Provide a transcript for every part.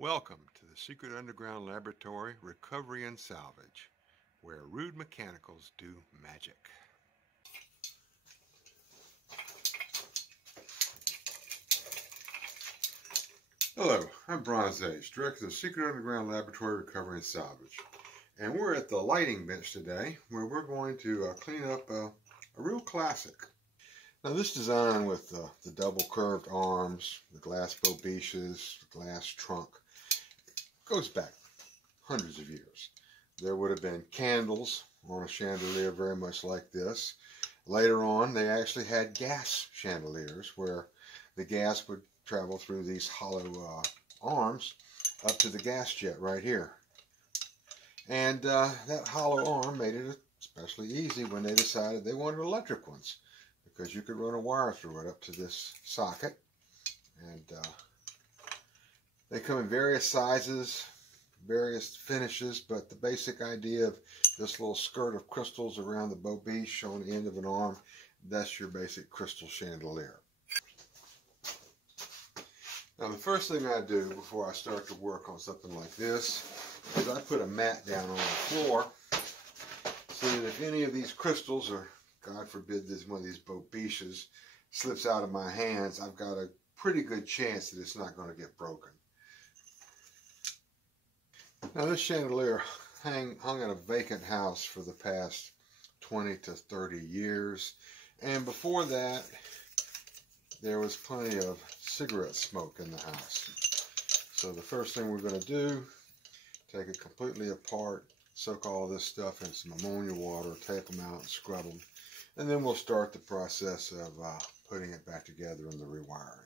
Welcome to the Secret Underground Laboratory Recovery and Salvage, where rude mechanicals do magic. Hello, I'm Bronze Age, Director of the Secret Underground Laboratory Recovery and Salvage. And we're at the lighting bench today, where we're going to clean up a real classic. Now this design with the double curved arms, the glass bobiches, the glass trunk, goes back hundreds of years. There would have been candles on a chandelier very much like this. Later on, they actually had gas chandeliers where the gas would travel through these hollow arms up to the gas jet right here. And that hollow arm made it especially easy when they decided they wanted electric ones, because you could run a wire through it up to this socket. And they come in various sizes, various finishes, but the basic idea of this little skirt of crystals around the bobiche on the end of an arm, that's your basic crystal chandelier. Now the first thing I do before I start to work on something like this is I put a mat down on the floor so that if any of these crystals, or God forbid this one of these bobiches, slips out of my hands, I've got a pretty good chance that it's not going to get broken. Now this chandelier hung in a vacant house for the past 20 to 30 years, and before that there was plenty of cigarette smoke in the house. So the first thing we're going to do, take it completely apart, soak all this stuff in some ammonia water, take them out and scrub them, and then we'll start the process of putting it back together in the rewiring.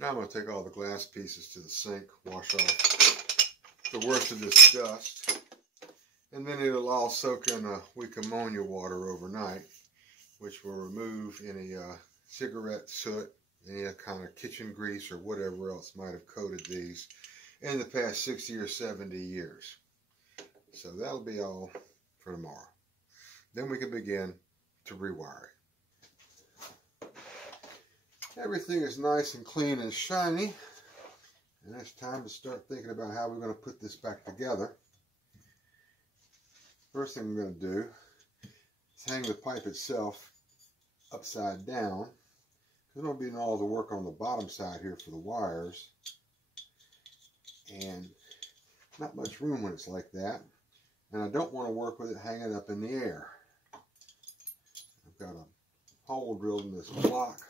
Now I'm going to take all the glass pieces to the sink, wash off the worst of this dust, and then it'll all soak in a weak ammonia water overnight, which will remove any cigarette soot, any kind of kitchen grease or whatever else might have coated these, in the past 60 or 70 years. So that'll be all for tomorrow. Then we can begin to rewire it. Everything is nice and clean and shiny. And it's time to start thinking about how we're going to put this back together. First thing we're going to do is hang the pipe itself upside down. There's going to be all the work on the bottom side here for the wires. And not much room when it's like that. And I don't want to work with it hanging up in the air. I've got a hole drilled in this block.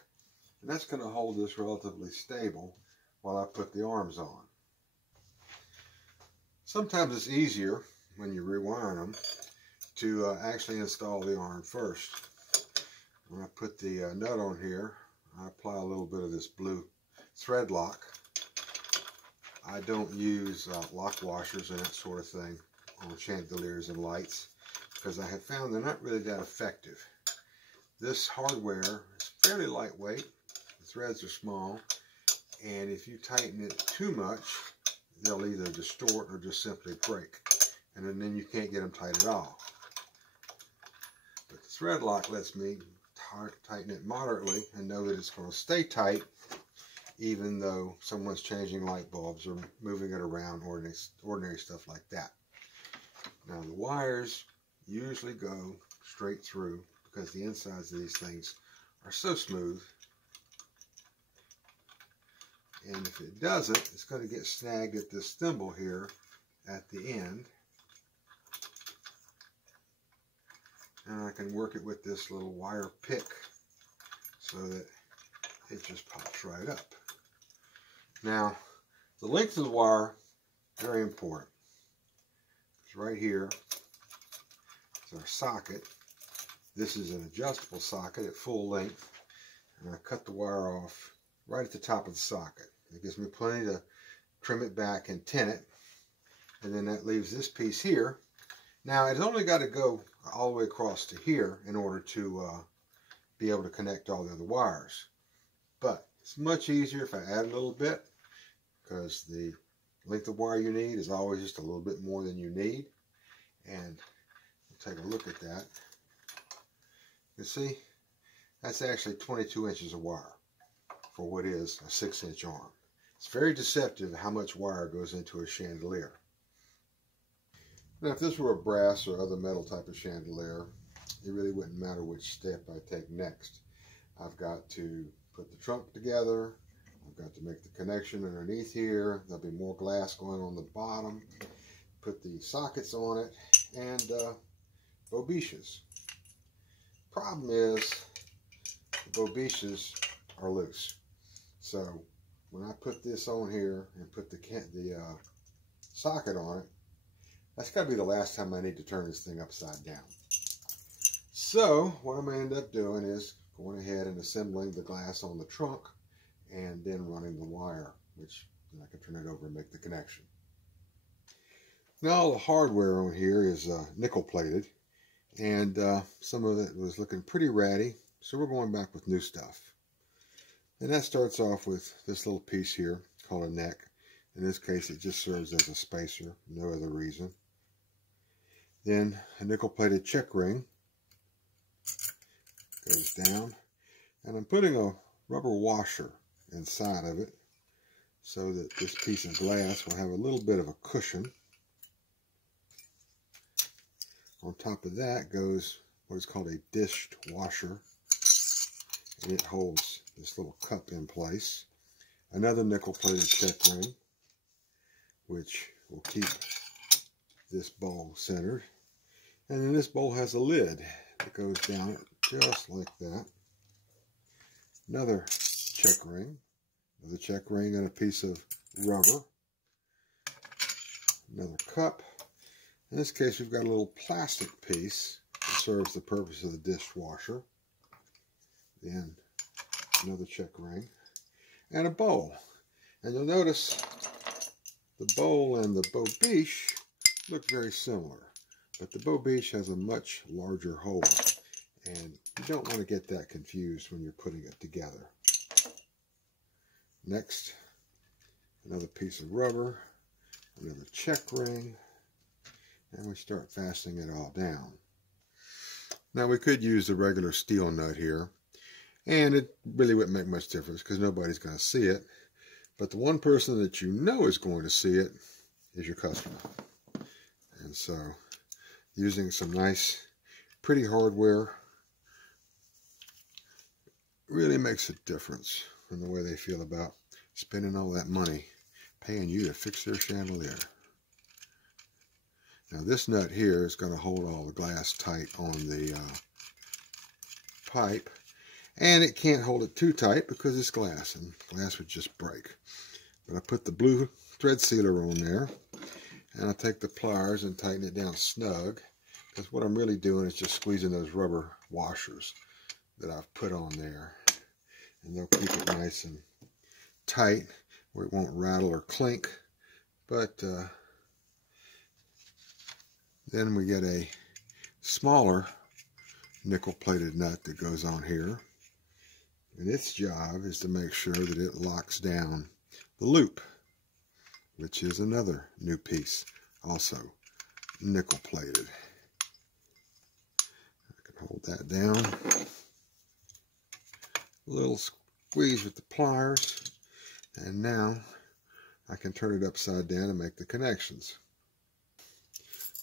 And that's going to hold this relatively stable while I put the arms on. Sometimes it's easier when you're rewiring them to actually install the arm first. When I put the nut on here, I apply a little bit of this blue thread lock. I don't use lock washers and that sort of thing on chandeliers and lights because I have found they're not really that effective. This hardware is fairly lightweight. The threads are small. And if you tighten it too much, they'll either distort or just simply break. And then you can't get them tight at all. But the thread lock lets me tighten it moderately and know that it's going to stay tight even though someone's changing light bulbs or moving it around, ordinary stuff like that. Now the wires usually go straight through because the insides of these things are so smooth. And if it doesn't, it's going to get snagged at this thimble here at the end. And I can work it with this little wire pick so that it just pops right up. Now, the length of the wire, very important. It's right here. It's our socket. This is an adjustable socket at full length. And I cut the wire off right at the top of the socket. It gives me plenty to trim it back and tin it. And then that leaves this piece here. Now, it's only got to go all the way across to here in order to be able to connect all the other wires. But it's much easier if I add a little bit because the length of wire you need is always just a little bit more than you need. And we'll take a look at that. You see, that's actually 22 inches of wire for what is a 6-inch arm. It's very deceptive how much wire goes into a chandelier. Now, if this were a brass or other metal type of chandelier, it really wouldn't matter which step I take next. I've got to put the trunk together. I've got to make the connection underneath here. There'll be more glass going on the bottom. Put the sockets on it and bobiches. Problem is, the bobiches are loose. So when I put this on here and put the socket on it, that's got to be the last time I need to turn this thing upside down. So what I'm going to end up doing is going ahead and assembling the glass on the trunk and then running the wire, which then I can turn it over and make the connection. Now all the hardware on here is nickel plated, and some of it was looking pretty ratty, so we're going back with new stuff. And that starts off with this little piece here called a neck. In this case, it just serves as a spacer, no other reason. Then a nickel-plated check ring goes down, and I'm putting a rubber washer inside of it so that this piece of glass will have a little bit of a cushion. On top of that goes what is called a dished washer, and it holds this little cup in place. Another nickel-plated check ring, which will keep this bowl centered. And then this bowl has a lid that goes down just like that. Another check ring and a piece of rubber. Another cup. In this case, we've got a little plastic piece that serves the purpose of the dishwasher. Then another check ring and a bowl. And you'll notice the bowl and the bobiche look very similar, but the bobiche has a much larger hole, and you don't want to get that confused when you're putting it together. Next, another piece of rubber another check ring, and we start fastening it all down. Now we could use the regular steel nut here, and it really wouldn't make much difference because nobody's going to see it. But the one person that you know is going to see it is your customer. And so using some nice, pretty hardware really makes a difference in the way they feel about spending all that money paying you to fix their chandelier. Now this nut here is going to hold all the glass tight on the pipe, and it can't hold it too tight because it's glass, and glass would just break. But I put the blue thread sealer on there, and I take the pliers and tighten it down snug, because what I'm really doing is just squeezing those rubber washers that I've put on there, and they'll keep it nice and tight where it won't rattle or clink. But then we get a smaller nickel-plated nut that goes on here, and its job is to make sure that it locks down the loop, which is another new piece, also nickel-plated. I can hold that down. A little squeeze with the pliers, and now I can turn it upside down and make the connections.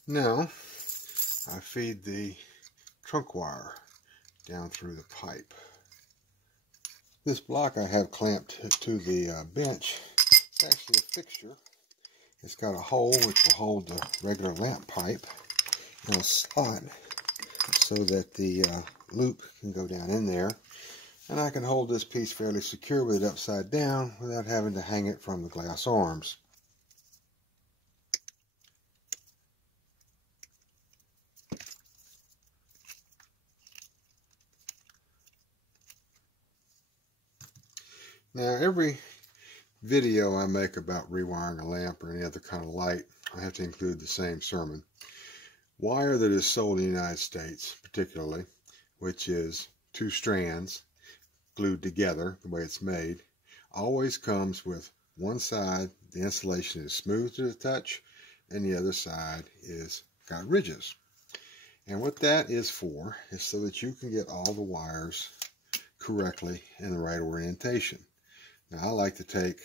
Now I feed the trunk wire down through the pipe. This block I have clamped to the bench. It's actually a fixture. It's got a hole which will hold the regular lamp pipe in a slot so that the loop can go down in there. And I can hold this piece fairly secure with it upside down without having to hang it from the glass arms. Now every video I make about rewiring a lamp or any other kind of light, I have to include the same sermon. Wire that is sold in the United States, particularly, which is 2 strands glued together the way it's made, always comes with one side, the insulation is smooth to the touch, and the other side is got ridges. And what that is for is so that you can get all the wires correctly in the right orientation. Now I like to take,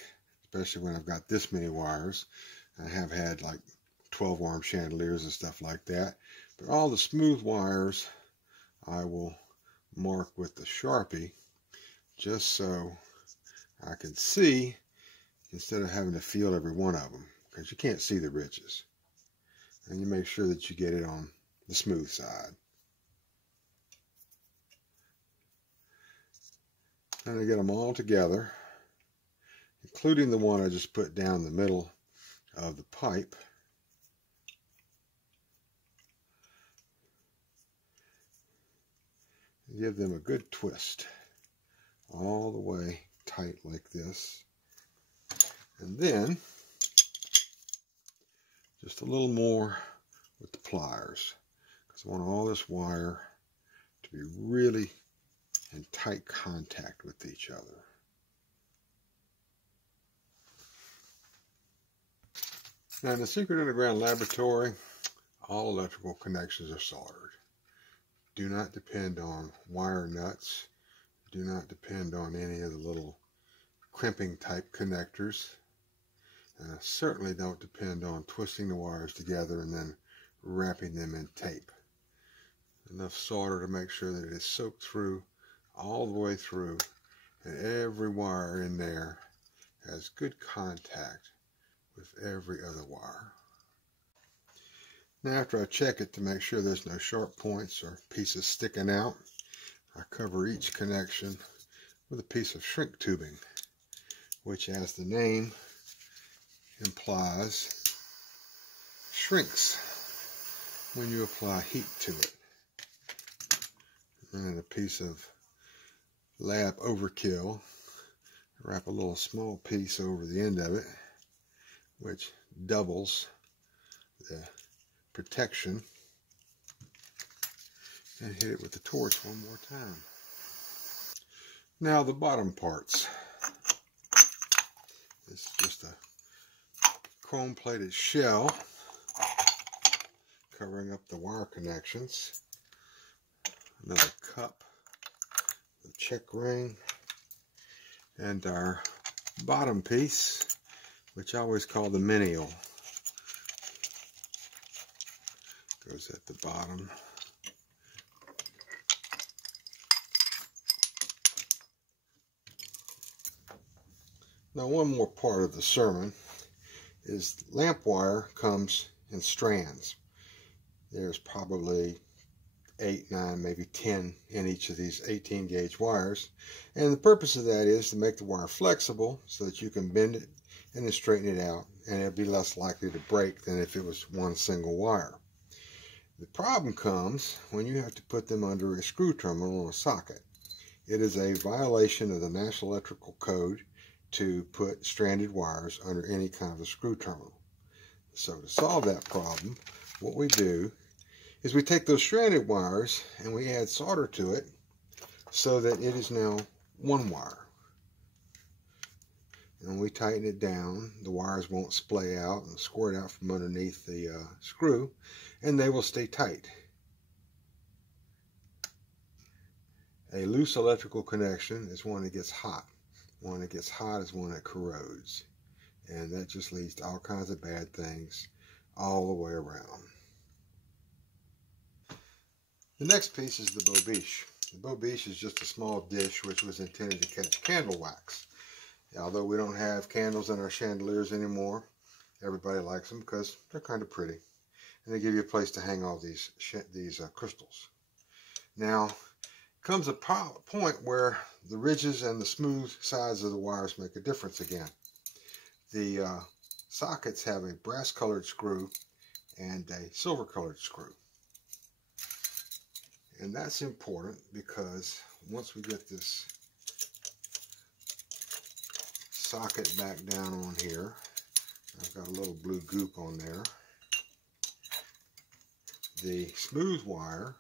especially when I've got this many wires, I have had like 12-arm chandeliers and stuff like that, but all the smooth wires I will mark with the Sharpie just so I can see instead of having to feel every one of them, because you can't see the ridges. And you make sure that you get it on the smooth side. And I get them all together, including the one I just put down the middle of the pipe. Give them a good twist all the way tight like this. And then just a little more with the pliers, because I want all this wire to be really in tight contact with each other. Now in the Secret Underground Laboratory, all electrical connections are soldered. Do not depend on wire nuts. Do not depend on any of the little crimping type connectors. And certainly don't depend on twisting the wires together and then wrapping them in tape. Enough solder to make sure that it is soaked through all the way through, and every wire in there has good contact with every other wire. Now after I check it to make sure there's no sharp points or pieces sticking out, I cover each connection with a piece of shrink tubing, which, as the name implies, shrinks when you apply heat to it. And a piece of lab overkill, wrap a little small piece over the end of it, which doubles the protection, and hit it with the torch one more time. Now the bottom parts. It's just a chrome-plated shell covering up the wire connections. Another cup, the check ring, and our bottom piece, which I always call the menial, goes at the bottom. Now, one more part of the sermon is lamp wire comes in strands. There's probably 8, 9, maybe 10 in each of these 18 gauge wires, and the purpose of that is to make the wire flexible so that you can bend it and then straighten it out, and it'll be less likely to break than if it was one single wire. The problem comes when you have to put them under a screw terminal or a socket. It is a violation of the National Electrical Code to put stranded wires under any kind of a screw terminal. So to solve that problem, what we do is we take those stranded wires and we add solder to it so that it is now one wire. And when we tighten it down, the wires won't splay out and squirt out from underneath the screw, and they will stay tight. A loose electrical connection is one that gets hot. One that gets hot is one that corrodes. And that just leads to all kinds of bad things all the way around. The next piece is the bobiche. The bobiche is just a small dish which was intended to catch candle wax. Although we don't have candles in our chandeliers anymore, everybody likes them because they're kind of pretty. And they give you a place to hang all these crystals. Now, comes a point where the ridges and the smooth sides of the wires make a difference again. The sockets have a brass colored screw and a silver colored screw. And that's important because once we get this socket back down on here, I've got a little blue goop on there. The smooth wire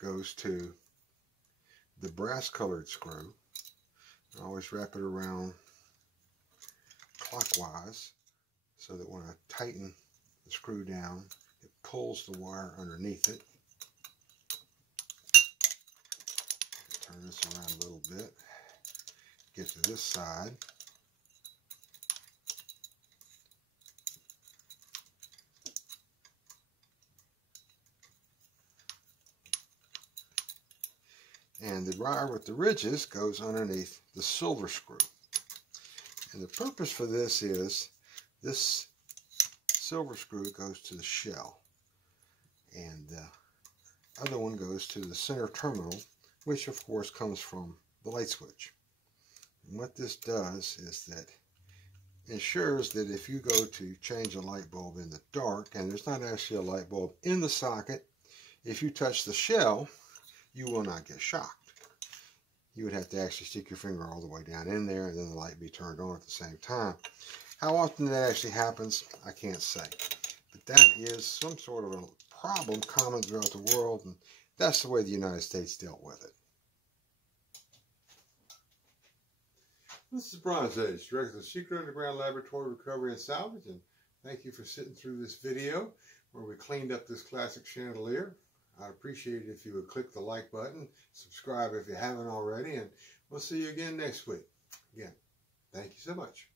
goes to the brass colored screw. I always wrap it around clockwise so that when I tighten the screw down, it pulls the wire underneath it. Turn this around a little bit, get to this side. And the wire with the ridges goes underneath the silver screw. And the purpose for this is this silver screw goes to the shell. And the other one goes to the center terminal, which of course comes from the light switch. And what this does is that it ensures that if you go to change a light bulb in the dark, and there's not actually a light bulb in the socket, if you touch the shell, you will not get shocked. You would have to actually stick your finger all the way down in there and then the light be turned on at the same time. How often that actually happens, I can't say. But that is some sort of a problem common throughout the world, and that's the way the United States dealt with it. This is Bronze Age, Director of the Secret Underground Laboratory Recovery and Salvage, and thank you for sitting through this video where we cleaned up this classic chandelier. I'd appreciate it if you would click the like button, subscribe if you haven't already, and we'll see you again next week. Again, thank you so much.